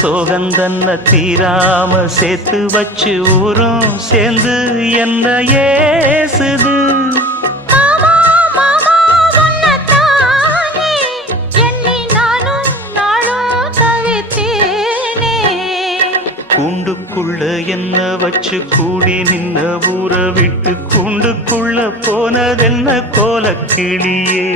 சோகந்தன்ன தீராம சேர்த்து வச்சு ஊரும் சேர்ந்து என்ன ஏசுது. கூண்டுக்குள்ள என்ன வச்சு கூடி நின்ன ஊற விட்டு கூண்டுக்குள்ள போனதென்ன கோலக்கிளியே.